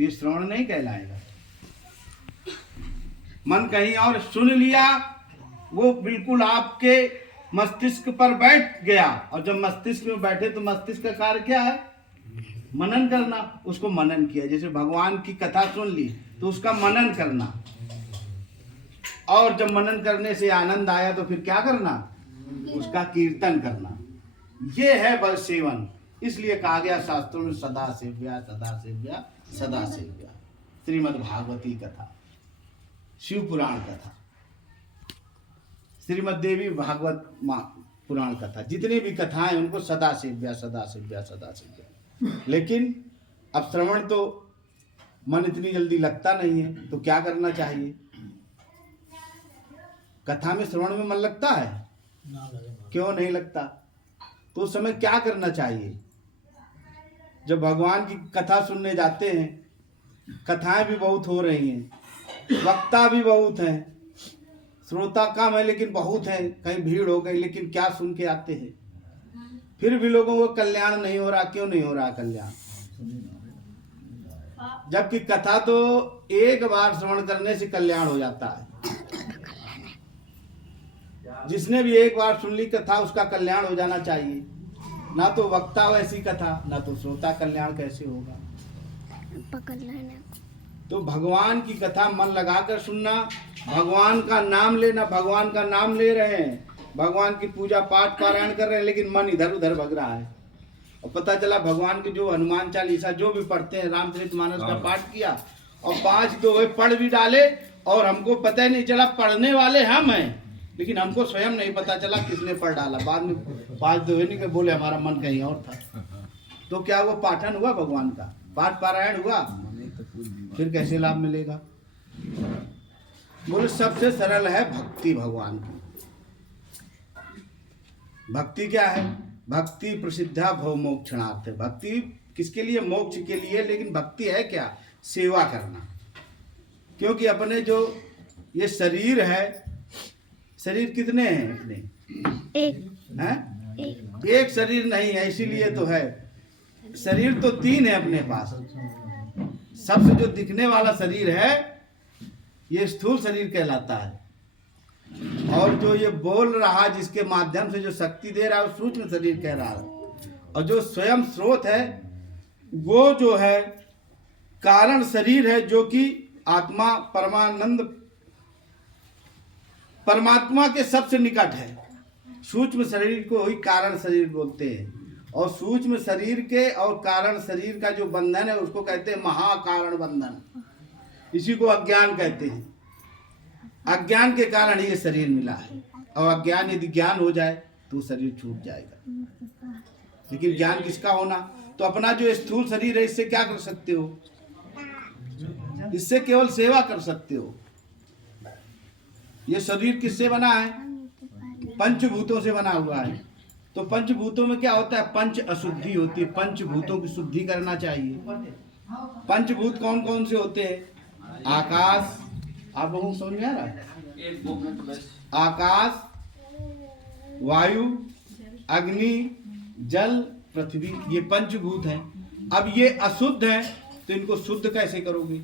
तो ये श्रवण नहीं कहलाएगा। मन कहीं और सुन लिया, वो बिल्कुल आपके मस्तिष्क पर बैठ गया, और जब मस्तिष्क में बैठे तो मस्तिष्क का कार्य क्या है? मनन करना। उसको मनन किया, जैसे भगवान की कथा सुन ली तो उसका मनन करना, और जब मनन करने से आनंद आया तो फिर क्या करना? उसका कीर्तन करना। ये है बल सेवन। इसलिए कहा गया शास्त्रों में सदा सेव्या सदा सेव्या सदा सेव्या। श्रीमद् भागवती कथा, शिव पुराण कथा, श्रीमद् देवी भागवत पुराण कथा, जितनी भी कथाएं उनको सदा सेव्या सदा सेव्या सदा सेव्या। लेकिन अब श्रवण तो मन इतनी जल्दी लगता नहीं है, तो क्या करना चाहिए? कथा में श्रवण में मन लगता है? क्यों नहीं लगता? तो उस समय क्या करना चाहिए? जब भगवान की कथा सुनने जाते हैं, कथाएं भी बहुत हो रही हैं, वक्ता भी बहुत हैं, श्रोता कम है लेकिन बहुत है, कहीं भीड़ हो गई, लेकिन क्या सुन के आते हैं? फिर भी लोगों को कल्याण नहीं हो रहा। क्यों नहीं हो रहा कल्याण? जबकि कथा तो एक बार श्रवण करने से कल्याण हो जाता है। जिसने भी एक बार सुन ली कथा, उसका कल्याण हो जाना चाहिए। ना तो वक्ता वैसी कथा, ना तो श्रोता, कल्याण कैसे होगा? पकड़ लेना। तो भगवान की कथा मन लगाकर सुनना, भगवान का नाम लेना। भगवान का नाम ले रहे हैं, भगवान की पूजा पाठ पारायण कर रहे हैं, लेकिन मन इधर उधर भग रहा है। और पता चला भगवान के जो हनुमान चालीसा जो भी पढ़ते हैं, रामचरितमानस का पाठ किया और 5 दोहे पढ़ भी डाले, और हमको पता ही नहीं चला। पढ़ने वाले हम हैं, लेकिन हमको स्वयं नहीं पता चला किसने पढ़ डाला। बाद में 5 दोहे नहीं के बोले हमारा मन कहीं और था। तो क्या वो पाठन हुआ? भगवान का पाठ पारायण हुआ? फिर कैसे लाभ मिलेगा? बोले सबसे सरल है भक्ति भगवान की। भक्ति क्या है? भक्ति प्रसिद्धा भव मोक्षणार्थ। भक्ति किसके लिए? मोक्ष के लिए। लेकिन भक्ति है क्या? सेवा करना। क्योंकि अपने जो ये शरीर है, शरीर कितने हैं अपने? एक शरीर नहीं है, इसीलिए तो है। शरीर तो 3 है अपने पास। सबसे जो दिखने वाला शरीर है ये स्थूल शरीर कहलाता है, और जो ये बोल रहा, जिसके माध्यम से जो शक्ति दे रहा है, वो सूक्ष्म शरीर कह रहा है। और जो स्वयं स्रोत है वो जो है कारण शरीर है, जो कि आत्मा परमानंद परमात्मा के सबसे निकट है। सूक्ष्म शरीर को ही कारण शरीर बोलते हैं, और सूक्ष्म शरीर के और कारण शरीर का जो बंधन है उसको कहते हैं महाकारण बंधन। इसी को अज्ञान कहते हैं। अज्ञान के कारण ये शरीर मिला है, और अज्ञान यदि ज्ञान हो जाए तो शरीर छूट जाएगा। लेकिन ज्ञान किसका होना? तो अपना जो स्थूल शरीर है, इससे क्या कर सकते हो? इससे केवल सेवा कर सकते हो। ये शरीर किससे बना है? पंचभूतों से बना हुआ है। तो पंचभूतों में क्या होता है? पंच अशुद्धि होती है। पंचभूतों की शुद्धि करना चाहिए। पंचभूत कौन कौन से होते हैं? आकाश, आप लोगों को समझ में आ रहा है? आकाश, वायु, अग्नि, जल, पृथ्वी, ये पंचभूत हैं। अब ये अशुद्ध हैं, तो इनको शुद्ध कैसे करोगे?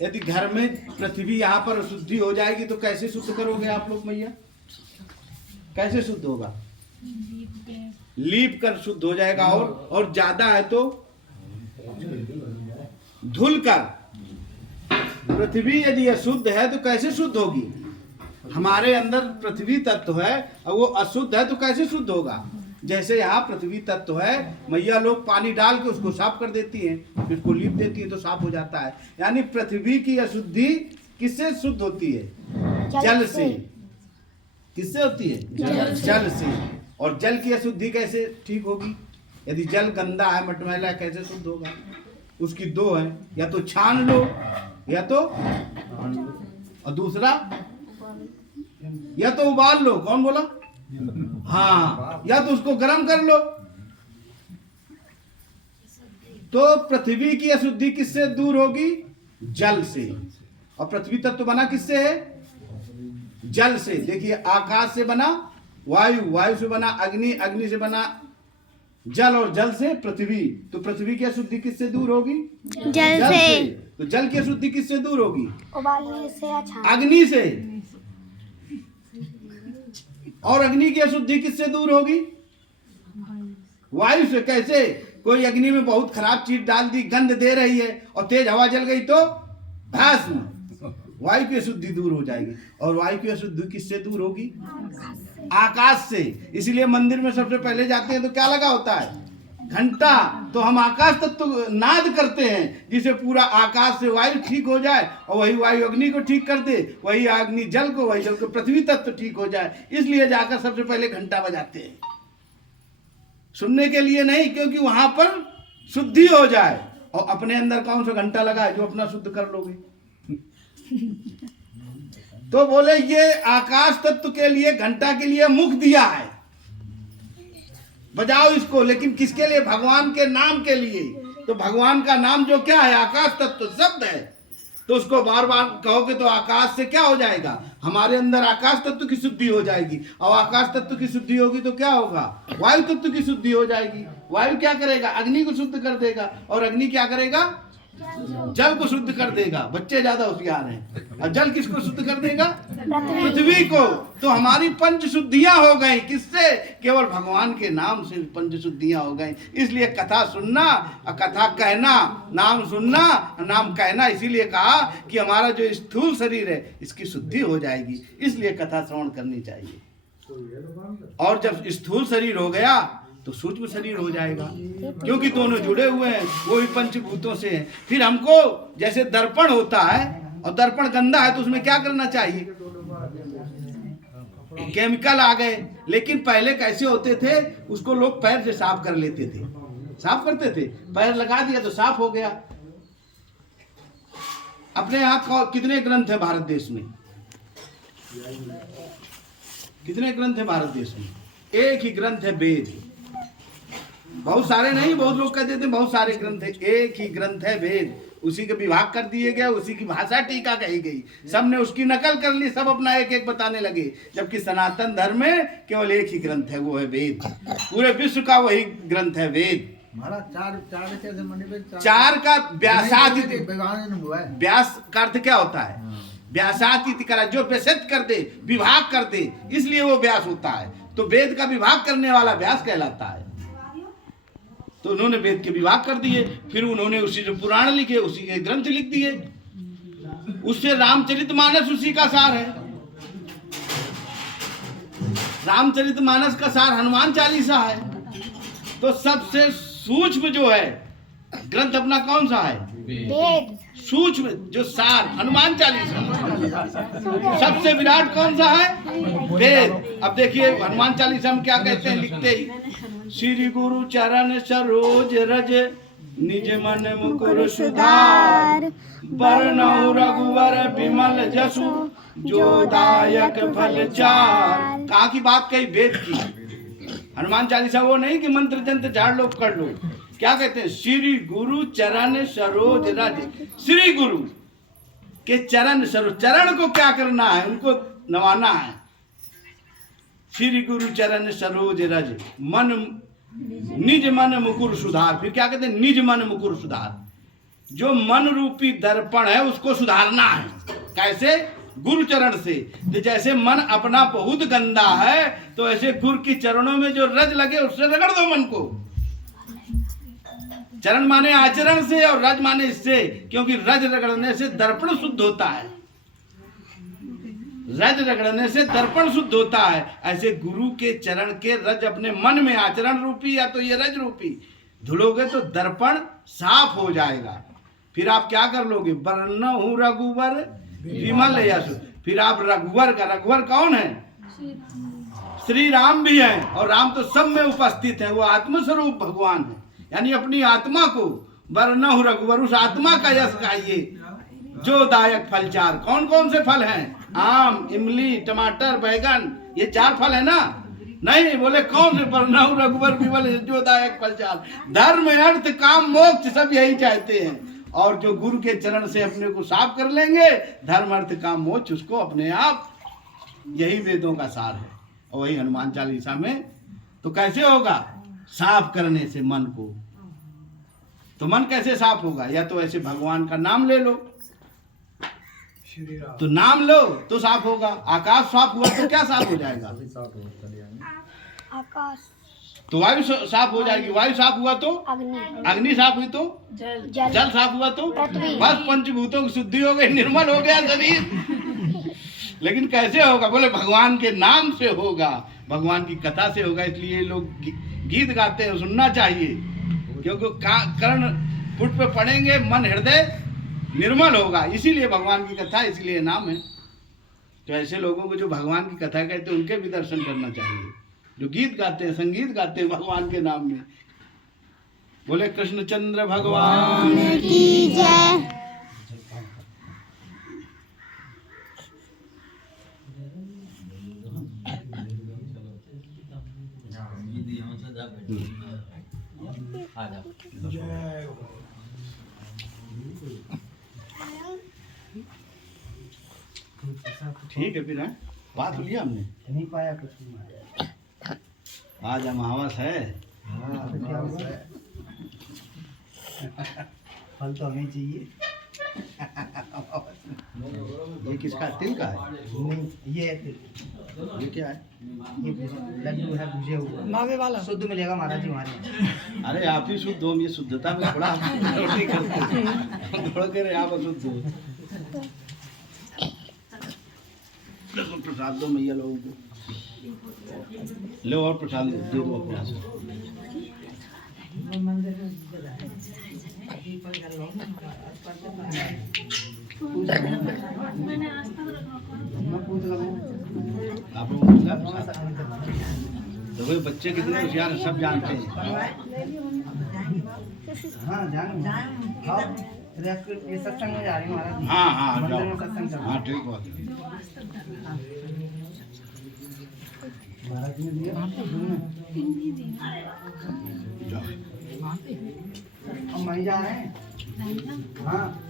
यदि घर में पृथ्वी यहाँ पर अशुद्धि हो जाएगी तो कैसे शुद्ध करोगे आप लोग मैया? कैसे शुद्ध होगा? लीप कर शुद्ध हो जाएगा। और ज्यादा है तो धुल कर। पृथ्वी यदि अशुद्ध है तो कैसे शुद्ध होगी? हमारे अंदर पृथ्वी तत्व है और वो अशुद्ध है तो कैसे शुद्ध होगा? जैसे यहाँ पृथ्वी तत्व है, मैया लोग पानी डाल के उसको साफ कर देती हैं, फिर उसको लीप देती है तो साफ हो जाता है। यानी पृथ्वी की अशुद्धि किससे शुद्ध होती है? जल से। किससे होती है? जल से। और जल की अशुद्धि कैसे ठीक होगी? यदि जल गंदा है, मटमैला है, कैसे शुद्ध होगा? उसकी 2 है, या तो छान लो, या तो और दूसरा या तो उबाल लो। कौन बोला? हाँ, या तो उसको गर्म कर लो। तो पृथ्वी की अशुद्धि किससे दूर होगी? जल से। और पृथ्वी तत्व बना किससे है? जल से। देखिए, आकाश से बना वायु, वायु से बना अग्नि, अग्नि से बना जल और जल से पृथ्वी, तो पृथ्वी की अशुद्धि किससे दूर होगी? जल से। तो जल की अशुद्धि किससे दूर होगी? उबालने से या छान। अग्नि से। और अग्नि की अशुद्धि किससे दूर होगी? वायु से। कैसे? कोई अग्नि में बहुत खराब चीज डाल दी, गंध दे रही है और तेज हवा जल गई तो भस्म, वायु की अशुद्धि दूर हो जाएगी। और वायु की अशुद्धि किससे दूर होगी? आकाश से। इसलिए मंदिर में सबसे पहले जाते हैं तो क्या लगा होता है? घंटा। तो हम आकाश तत्व नाद करते हैं जिसे पूरा आकाश से वायु ठीक हो जाए, और वही वायु अग्नि को ठीक कर दे, वही अग्नि जल को, वही जल को पृथ्वी तत्व ठीक हो जाए। इसलिए जाकर सबसे पहले घंटा बजाते हैं, सुनने के लिए नहीं, क्योंकि वहां पर शुद्धि हो जाए। और अपने अंदर कौन सा घंटा लगा है जो अपना शुद्ध कर लोगे? तो बोले ये आकाश तत्व के लिए घंटा के लिए मुख दिया है, बजाओ इसको। लेकिन किसके लिए? भगवान के नाम के लिए। तो भगवान का नाम जो क्या है? आकाश तत्व शब्द है। तो उसको बार बार कहोगे तो आकाश से क्या हो जाएगा? हमारे अंदर आकाश तत्व की शुद्धि हो जाएगी। और आकाश तत्व की शुद्धि होगी तो क्या होगा? वायु तत्व की शुद्धि हो जाएगी। वायु क्या करेगा? अग्नि को शुद्ध कर देगा। और अग्नि क्या करेगा? जल को शुद्ध कर देगा। बच्चे ज्यादा होशियार हैं। और जल किसको शुद्ध कर देगा? पृथ्वी को। तो हमारी पंच शुद्धियां हो गई। किससे? केवल भगवान के नाम से पंच शुद्धियां हो गई। इसलिए कथा सुनना, कथा कहना, नाम सुनना, नाम कहना, इसीलिए कहा कि हमारा जो स्थूल शरीर है इसकी शुद्धि हो जाएगी। इसलिए कथा श्रवण करनी चाहिए। और जब स्थूल शरीर हो गया तो सूक्ष्म शरीर हो जाएगा, क्योंकि दोनों जुड़े हुए हैं, वो भी पंचभूतों से हैं। फिर हमको जैसे दर्पण होता है, और दर्पण गंदा है तो उसमें क्या करना चाहिए? केमिकल आ गए। लेकिन पहले कैसे होते थे? उसको लोग पैर से साफ कर लेते थे। साफ करते थे, पैर लगा दिया तो साफ हो गया। अपने यहाँ कितने ग्रंथ है भारत देश में? कितने ग्रंथ है भारत देश में? एक ही ग्रंथ है वेद। बहुत सारे नहीं, बहुत लोग कहते थे बहुत सारे ग्रंथ है। एक ही ग्रंथ है वेद। उसी के विभाग कर दिए गए, उसी की भाषा टीका कही गई, सबने उसकी नकल कर ली, सब अपना एक एक बताने लगे। जबकि सनातन धर्म में केवल एक ही ग्रंथ है, वो है वेद। पूरे विश्व का वही ग्रंथ है वेद। चार का व्यासादि। व्यास का अर्थ क्या होता है? व्यासादि करा, जो व्यासत कर दे, विभाग कर दे, इसलिए वो व्यास होता है। तो वेद का विभाग करने वाला व्यास कहलाता है। तो उन्होंने वेद के विभाग कर दिए, फिर उन्होंने उसी से पुराण लिखे, उसी के ग्रंथ लिख दिए। उससे रामचरितमानस उसी का सार है। रामचरितमानस का सार हनुमान चालीसा है। तो सबसे सूक्ष्म जो है ग्रंथ अपना कौन सा है? वेद। सूक्ष्म जो सार हनुमान चालीसा। सबसे विराट कौन सा है? वेद। अब देखिए हनुमान चालीसा में क्या कहते हैं, लिखते ही, श्री गुरु चरण सरोज रज, निज मन मुकुर सुधार, बरनउँ रघुवर बिमल जसु, जो दायक फल चार। कहाँ की बात कही? वेद की। हनुमान चालीसा वो नहीं कि मंत्र जंत्र झाड़ लो कर लो। क्या कहते हैं? श्री गुरु चरण सरोज रज। श्री गुरु के चरण सरोज, चरण को क्या करना है? उनको नवाना है। श्री गुरु चरण सरोज रज, मन निज मन मुकुर सुधार। फिर क्या कहते हैं? निज मन मुकुर सुधार। जो मन रूपी दर्पण है उसको सुधारना है। कैसे? गुरु चरण से। तो जैसे मन अपना बहुत गंदा है, तो ऐसे गुरु की चरणों में जो रज लगे उससे रगड़ दो मन को। चरण माने आचरण से, और रज माने इससे, क्योंकि रज रगड़ने से दर्पण शुद्ध होता है। रज रगड़ने से दर्पण शुद्ध होता है। ऐसे गुरु के चरण के रज अपने मन में, आचरण रूपी या तो ये रज रूपी, धुलोगे तो दर्पण साफ हो जाएगा। फिर आप क्या कर लोगे? बरनउँ रघुवर विमल यशु। फिर आप रघुवर का, रघुवर कौन है? श्री राम भी हैं, और राम तो सब में उपस्थित है। वो आत्मस्वरूप भगवान है, यानी अपनी आत्मा को बरनउँ रघुवर, उस आत्मा का यश गाइए। जो दायक फल चार। कौन कौन से फल हैं? आम, इमली, टमाटर, बैगन, ये चार फल है ना? नहीं, बोले कौन से? बरनउँ रघुवर विमल जो दायक फल चार। धर्म अर्थ काम मोक्ष सब यही चाहते हैं। और जो गुरु के चरण से अपने को साफ कर लेंगे, धर्म अर्थ काम मोक्ष, उसको अपने आप, यही वेदों का सार है। और वही हनुमान चालीसा में। तो कैसे होगा? साफ करने से मन को। तो मन कैसे साफ होगा? या तो ऐसे भगवान का नाम ले लो, तो नाम लो तो साफ होगा। आकाश साफ हुआ तो क्या साफ हो जाएगा? आकाश, तो वायु साफ हो जाएगी। वायु साफ हुआ तो अग्नि, अग्नि साफ हुई तो जल, जल साफ हुआ तो पृथ्वी। बस पंचभूतों की शुद्धि हो गई, निर्मल हो गया शरीर। लेकिन कैसे होगा? बोले भगवान के नाम से होगा, भगवान की कथा से होगा। इसलिए लोग गीत गाते हैं, सुनना चाहिए, क्योंकि कर्ण पुट पे पड़ेंगे, मन हृदय निर्मल होगा। इसीलिए भगवान की कथा, इसलिए नाम है। तो ऐसे लोगों को जो भगवान की कथा कहते हैं उनके भी दर्शन करना चाहिए, जो गीत गाते हैं, संगीत गाते हैं भगवान के नाम में। बोले कृष्णचंद्र भगवान की जय। ठीक है फिर है, बात लिया हमने नहीं पाया कुछ। आज अमावस है। फल तो हमें चाहिए। ये किसका? तिल का है? नहीं, ये ये क्या है? ये लड्डू है भुजे हुए मावे वाला, शुद्ध मिलेगा महाराज जी हमारे। अरे आप ही शुद्ध हो, ये शुद्धता में थोड़ा नहीं करते, थोड़ा कह रहे आप अशुद्ध हो। प्रसाद दो मैया लोगों को, लो और प्रसाद दे दो अपने हाथ से। आप लोगों को प्रसाद तो बच्चे कितने होशियार हैं, सब जानते हैं। हाँ जान ये सत्संग में जा रही हूँ महाराज। हाँ हाँ मंदिर में जाओ। सत्संग कर हाँ ठीक बात है। महाराज ने दिया जाओ। हम वहीं जा रहे हैं। हाँ